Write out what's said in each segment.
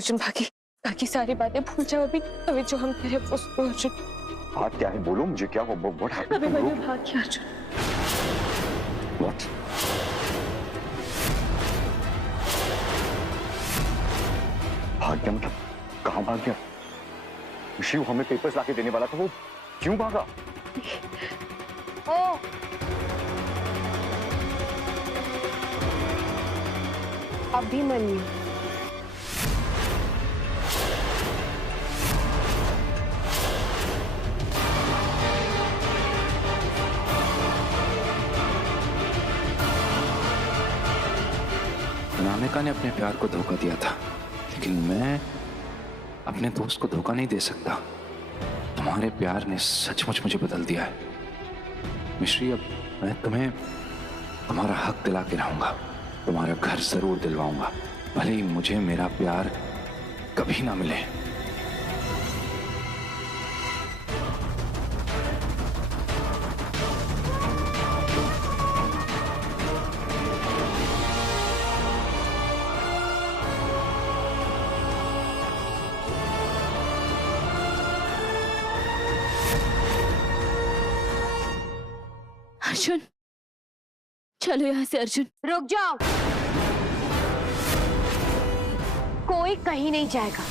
अर्जुन बाकी बाकी सारी बातें भूल जाओ। अभी अभी जो हम कह रहे हैं वो सुनो अर्जुन। बात क्या है, बोलो मुझे, क्या व्हाट हैपेंड? अभी मैंने भाग किया अर्जुन। व्हाट? भाग गया मतलब कहाँ भाग गया? शिव हमें पेपर्स लाके देने वाला था, वो क्यों भागा? ओ अभिमन्यु, अनामिका ने अपने प्यार को धोखा दिया था, लेकिन मैं अपने दोस्त को धोखा नहीं दे सकता। तुम्हारे प्यार ने सचमुच मुझे बदल दिया है मिश्री। अब मैं तुम्हें तुम्हारा हक दिला के रहूंगा, तुम्हारा घर जरूर दिलवाऊंगा, भले ही मुझे मेरा प्यार कभी ना मिले। अर्जुन चलो यहाँ से। अर्जुन रुक जाओ, कोई कहीं नहीं जाएगा।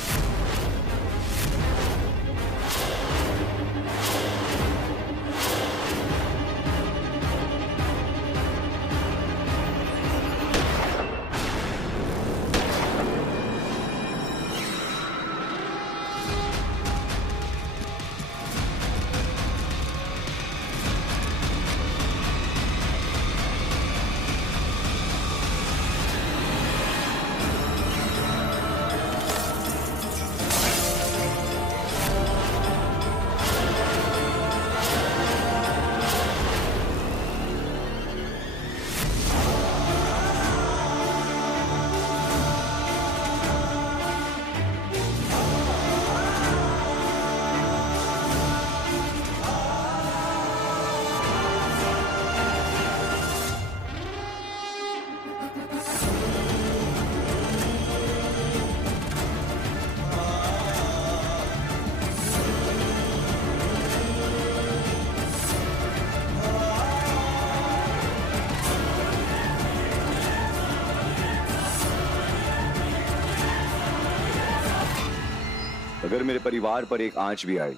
अगर मेरे परिवार पर एक आंच भी आई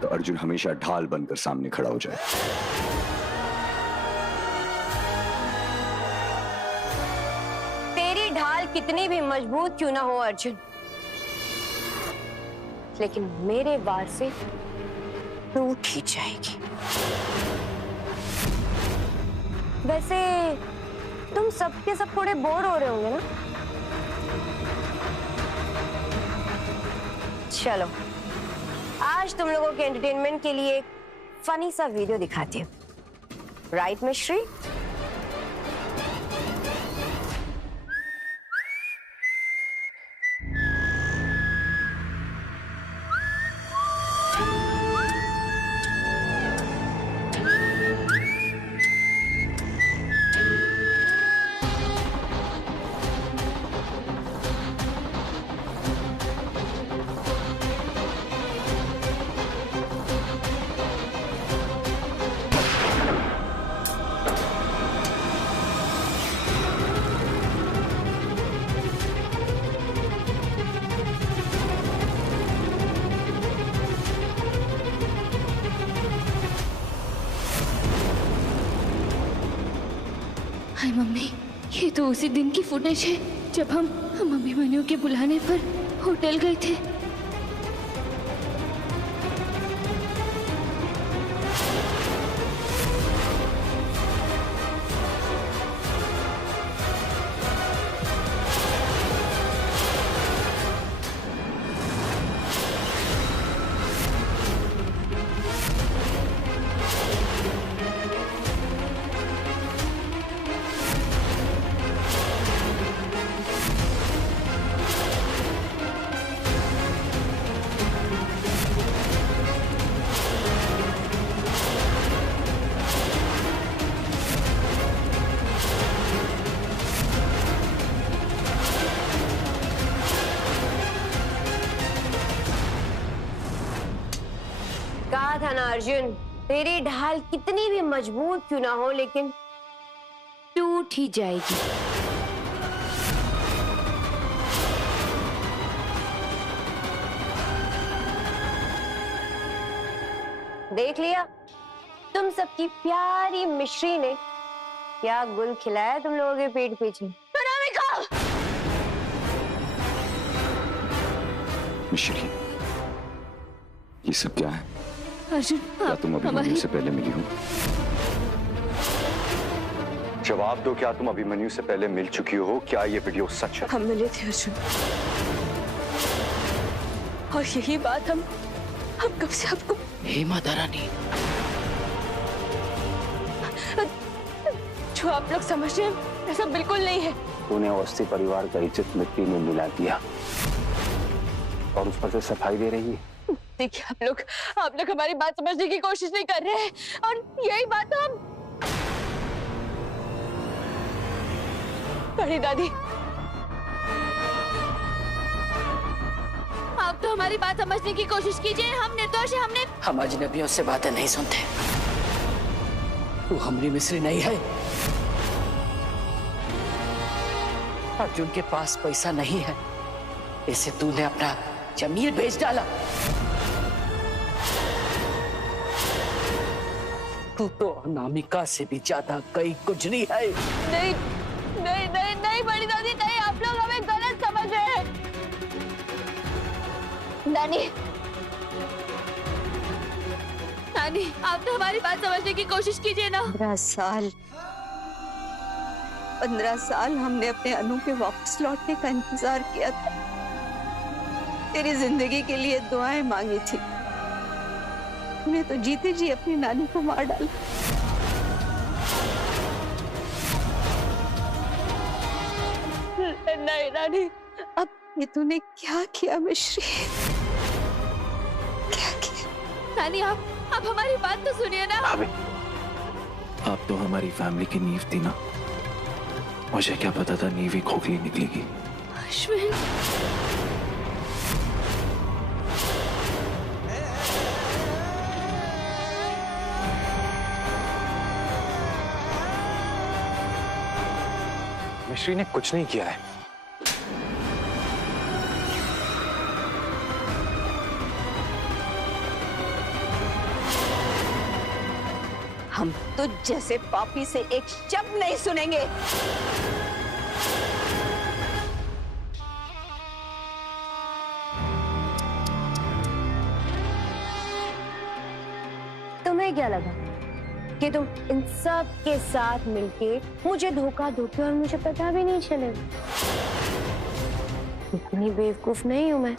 तो अर्जुन हमेशा ढाल बनकर सामने खड़ा हो जाए। तेरी ढाल कितनी भी मजबूत क्यों ना हो अर्जुन, लेकिन मेरे वार से टूट ही जाएगी। वैसे तुम सबके सब थोड़े बोर हो रहे होंगे ना? चलो आज तुम लोगों के एंटरटेनमेंट के लिए एक फनी सा वीडियो दिखाती हूँ। राइट मिश्री? हाय मम्मी, ये तो उसी दिन की फुटेज है जब हम अभिमन्यु के बुलाने पर होटल गए थे। कहा था ना अर्जुन, तेरी ढाल कितनी भी मजबूत क्यों ना हो लेकिन टूट ही जाएगी। देख लिया तुम सबकी प्यारी मिश्री ने क्या गुल खिलाया तुम लोगों के पेट पीछे। मिश्री, ये सब क्या है? अर्जुन, क्या तुम अभिमन्यु से पहले मिली हो? जवाब दो, क्या तुम अभिमन्यु से पहले मिल चुकी हो? क्या ये वीडियो सच है? हम मिले थे अर्जुन, और यही बात हम कब से आपको। हे माता रानी, जो आप लोग समझ रहे हैं ऐसा बिल्कुल नहीं है। तूने अवस्थी परिवार का इज्जत मिट्टी में मिला दिया और उस पर से सफाई दे रही है। देखिए आप लोग हमारी बात समझने की कोशिश नहीं कर रहे हैं, और यही बात हम। बड़ी दादी, आप तो हमारी बात समझने की कोशिश कीजिए। हम निर्दोष हैं, हमने। हम अजनबियों से बातें नहीं सुनते। तू हमारी मिस्री नहीं है। अर्जुन के पास पैसा नहीं है, इसे तूने अपना जमीर बेच डाला। तू तो अनामिका से भी ज्यादा कई गुजरी है। नहीं नहीं नहीं नहीं बड़ी दादी, नहीं, आप लोग हमें गलत समझ रहे हैं। नानी, नानी, आप तो हमारी बात समझने की कोशिश कीजिए ना। 15 साल हमने अपने अनु के वापस लौटने का इंतजार किया था। तेरी जिंदगी के लिए दुआएं मांगी थी। तूने तो जीते जी अपनी नानी को मार डाला। नहीं नानी, अब ये तूने क्या किया मिश्री? क्या किया? नानी, आप हमारी बात तो सुनिए ना। भाभी, आप तो हमारी फैमिली की नींव थी ना। मुझे क्या पता था नींव ही खोखली निकलेगी। अश्विन, मिश्री ने कुछ नहीं किया है। हम तो जैसे पापी से एक शब्द नहीं सुनेंगे। तुम्हें क्या लगा कि तुम इन सब के साथ मिलके मुझे धोखा दोगे और मुझे पता भी नहीं चलेगा? इतनी बेवकूफ नहीं हूं मैं।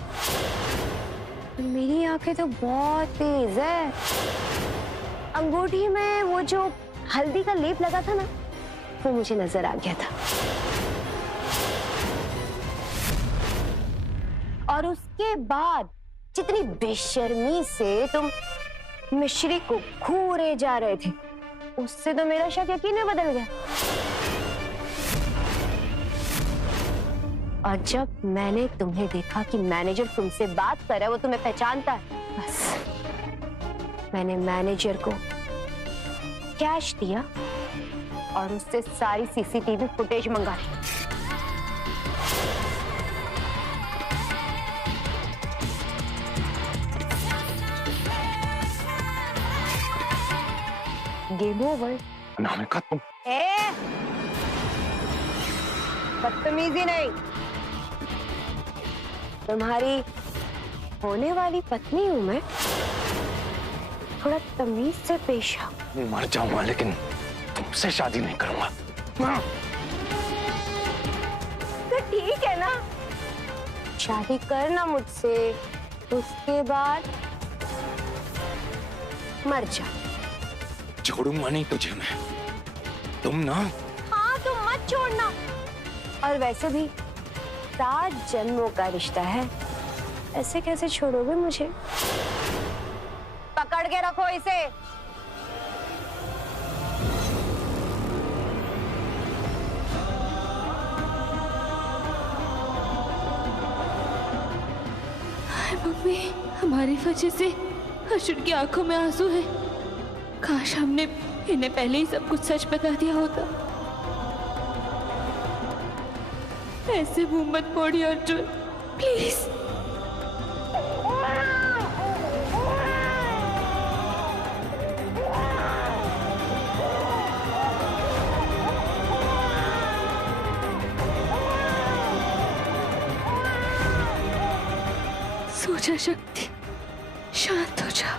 मेरी आंखें तो बहुत तेज है। अंगूठी में वो जो हल्दी का लेप लगा था ना, वो मुझे नजर आ गया था। और उसके बाद जितनी बेशर्मी से तुम मिश्री को घूरे जा रहे थे, उससे तो मेरा शक यकीन में बदल गया। और जब मैंने तुम्हें देखा कि मैनेजर तुमसे बात कर रहा है, वो तुम्हें पहचानता है, बस मैंने मैनेजर को कैश दिया और उससे सारी सीसीटीवी फुटेज मंगा ली। Game over. अनामिका, तुम बदतमीजी नहीं, तुम्हारी होने वाली पत्नी हूं मैं। थोड़ा तमीज से पेश आओ। मर जाऊंगा लेकिन तुमसे शादी नहीं करूंगा। तो ठीक है ना, शादी करना मुझसे, उसके बाद मर जा। छोड़ूंगा नहीं तुझे मैं। तुम ना। हाँ, तुम मत छोड़ना। और वैसे भी 7 जन्मों का रिश्ता है, ऐसे कैसे छोड़ोगे मुझे? पकड़ के रखो इसे। मम्मी, हमारी वजह से अर्जुन की आंखों में आंसू है। काश हमने इन्हें पहले ही सब कुछ सच बता दिया होता। ऐसे मुंह मत मोड़िए अर्जुन, प्लीज। सो जा शक्ति, शांत हो जा।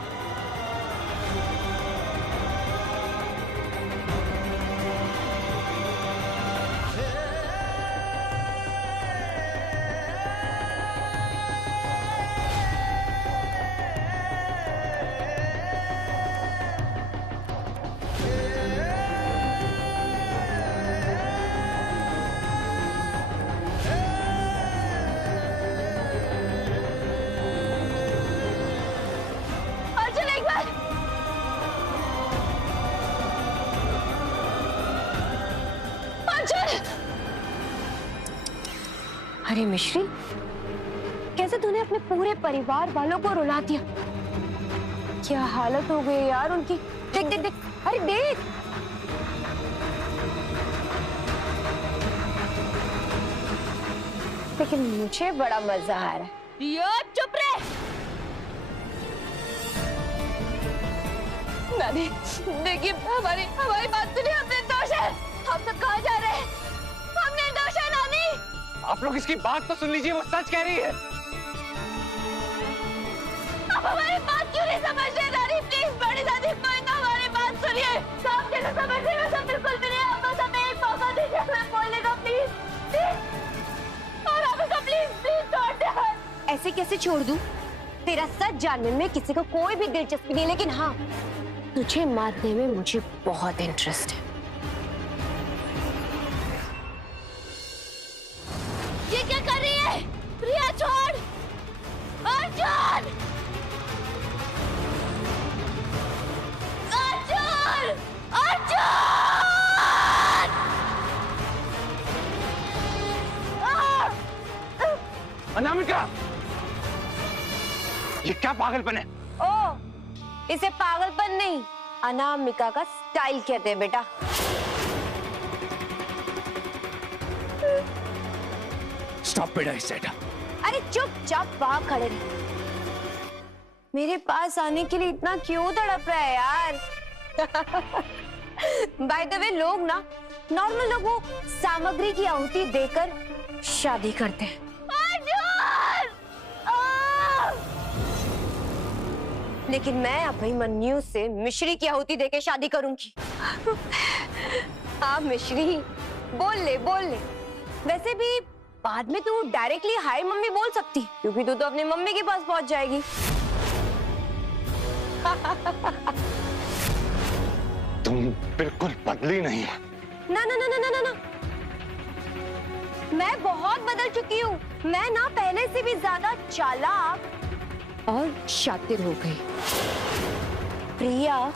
अरे मिश्री, कैसे तूने अपने पूरे परिवार वालों को रुला दिया? क्या हालत हो गई यार उनकी। देख देख देख, अरे देख। लेकिन मुझे बड़ा मजा आ रहा है। यो चुप रहे। नानी देखिए, हमारी बात सुनिए, हम निर्दोष हैं। हम सब कहाँ जा रहे हैं? हम निर्दोष हैं नानी। आप लोग इसकी बात तो सुन लीजिए, वो सच कह रही है। आप हमारी बात क्यों नहीं समझ रहे नानी? प्लीज बड़ी दादी, कोई तो हमारी बात सुनिए। सब जैसे समझने में सब बिल्कुल भी नहीं। आप बस हमें एक मौका दीजिए हमें बोलने का, प्लीज प्लीज। और आप इसको प्लीज छोड़ दे। ऐसे कैसे छोड़ दूं? तेरा सच जानने में किसी को कोई भी दिलचस्पी नहीं, लेकिन हाँ, तुझे मारने में मुझे बहुत इंटरेस्ट है। ये क्या कर रही है? प्रिया छोड़। अर्जुन! अर्जुन! अर्जुन! अनामिका, ये क्या पागलपन है? ओ, इसे पागलपन नहीं, अनामिका का स्टाइल कहते हैं बेटा। Stop it, I said. अरे चुपचाप वहां खड़े रहे। मेरे पास आने के लिए इतना क्यों तड़प रहा है यार? बाय द वे, लोग ना, नॉर्मल लोग वो सामग्री की आहुति देकर शादी करते हैं। लेकिन मैं अभिमन्यु से मिश्री की आहुति देके शादी करूंगी। हाँ मिश्री, बोल ले बोल ले। वैसे भी बाद में तू डायरेक्टली हाय मम्मी बोल सकती, क्योंकि तू तो अपनी मम्मी के पास पहुंच जाएगी। तुम बिल्कुल बदली नहीं। ना ना ना ना ना ना ना, मैं बहुत बदल चुकी हूँ। मैं ना पहले से भी ज्यादा चालाक और शातिर हो गई। प्रिया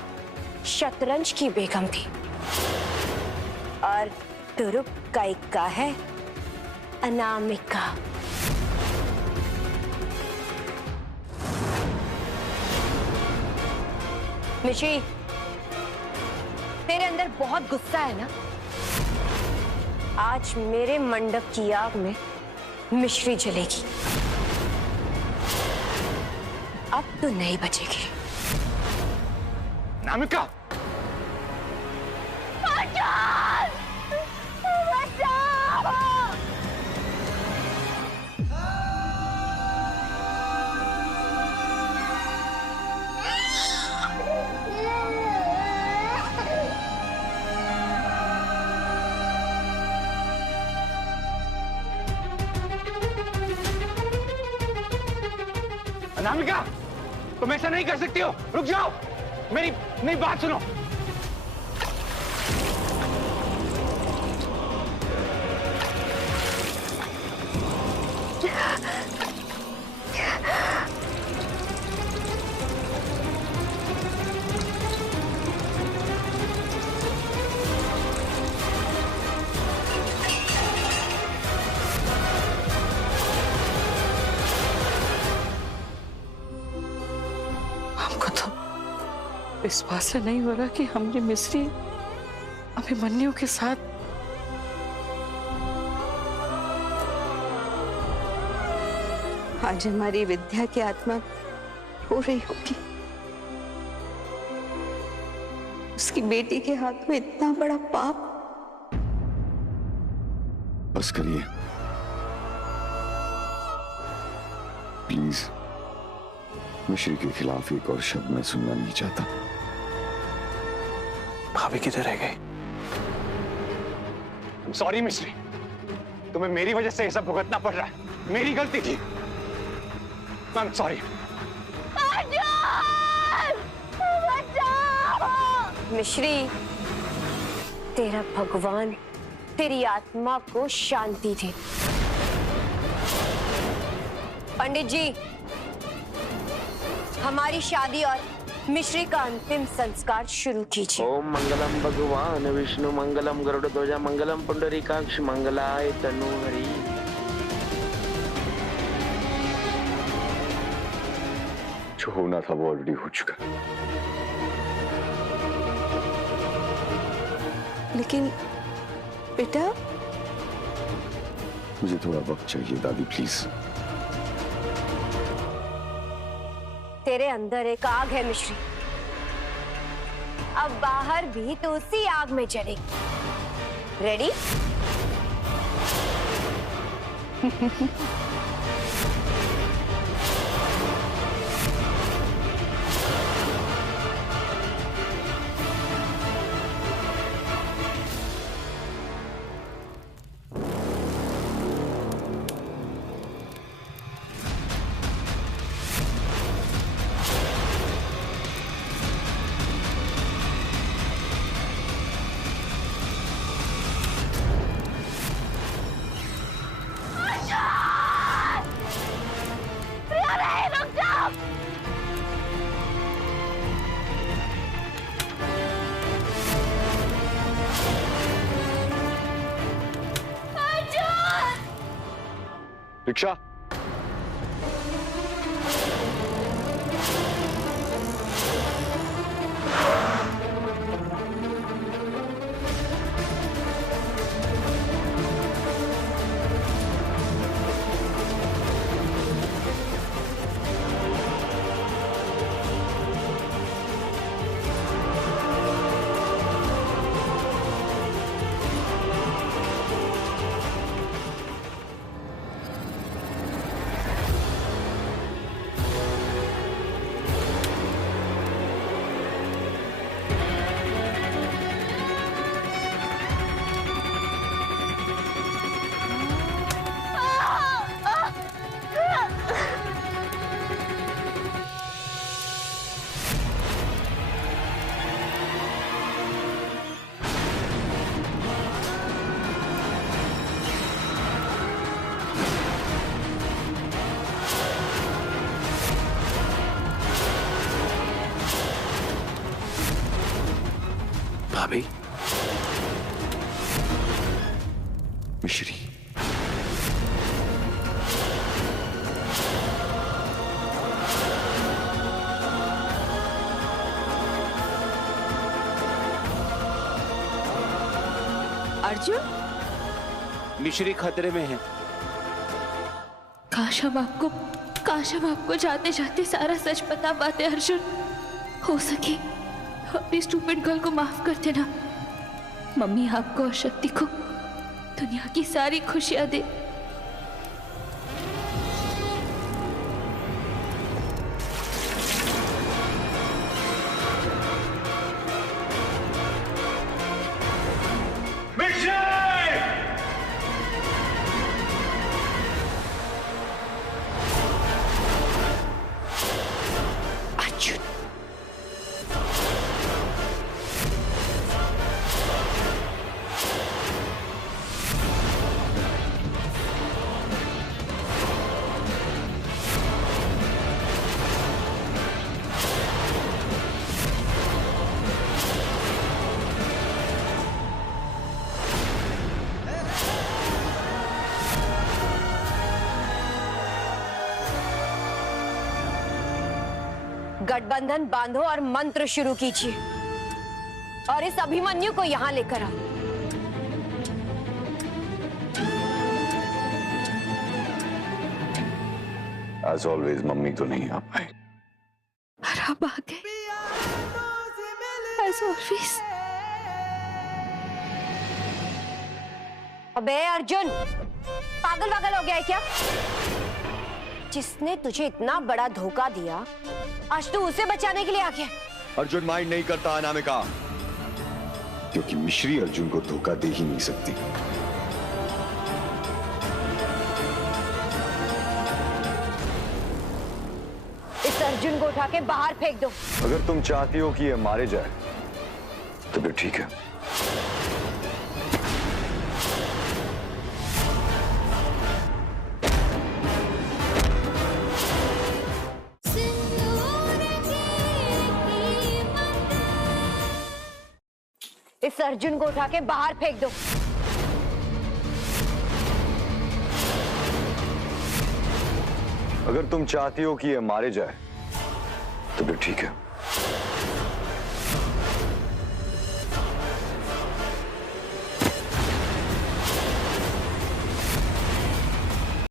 शतरंज की बेगम थी और तुरुप का इक्का है अनामिका। मिश्री, तेरे अंदर बहुत गुस्सा है ना? आज मेरे मंडप की आग में मिश्री जलेगी। अब तो नहीं बचेगी। अनामिका, अनामिका, तुम ऐसा नहीं कर सकती हो। रुक जाओ, मेरी बात सुनो। हमको तो विश्वास नहीं हो रहा कि हमने मिस्री अभिमन्यु के साथ आज हमारी विद्या की आत्मा रो रही होगी। उसकी बेटी के हाथ में इतना बड़ा पाप। बस करिए प्लीज। मिश्री के खिलाफ एक और शब्द मैं सुनना नहीं चाहता। भाभी किधर रह गई? सॉरी मिश्री, तुम्हें मेरी वजह से ये सब भुगतना पड़ रहा है। मेरी गलती थी। I am sorry. मिश्री, तेरा भगवान तेरी आत्मा को शांति दे। पंडित जी, हमारी शादी और मिश्री का अंतिम संस्कार शुरू कीजिए। ओम मंगलम भगवान विष्णु मंगलम गरुड़ ध्वजा मंगलम पुंडरीकाक्ष मंगलाय तनूहरि। जो होना था वो ऑलरेडी हो चुका। लेकिन बेटा, मुझे थोड़ा वक्त चाहिए दादी प्लीज। तेरे अंदर एक आग है मिश्री, अब बाहर भी तो उसी आग में जलेगी। रेडी? रिक्शा, भाभी, मिश्री, अर्जुन, मिश्री खतरे में है। काश हम आपको जाते जाते सारा सच बता पाते अर्जुन। हो सके अपनी स्टूपिड गर्ल को माफ कर देना। मम्मी आपको और शक्ति को दुनिया की सारी खुशियां दे। गठबंधन बांधो और मंत्र शुरू कीजिए और इस अभिमन्यु को यहां लेकर आओ। As always, मम्मी तो नहीं आ पाई। पर आप आ गए। As always. अबे अर्जुन, पागल वागल हो गया है क्या? जिसने तुझे इतना बड़ा धोखा दिया, आज तू उसे बचाने के लिए आ गया। अर्जुन माइंड नहीं करता अनामिका, क्योंकि मिश्री अर्जुन को धोखा दे ही नहीं सकती। इस अर्जुन को उठा के बाहर फेंक दो। अगर तुम चाहती हो कि ये मारे जाए तो फिर ठीक है। इस अर्जुन को उठा के बाहर फेंक दो। अगर तुम चाहती हो कि ये मारे जाए तो फिर ठीक है।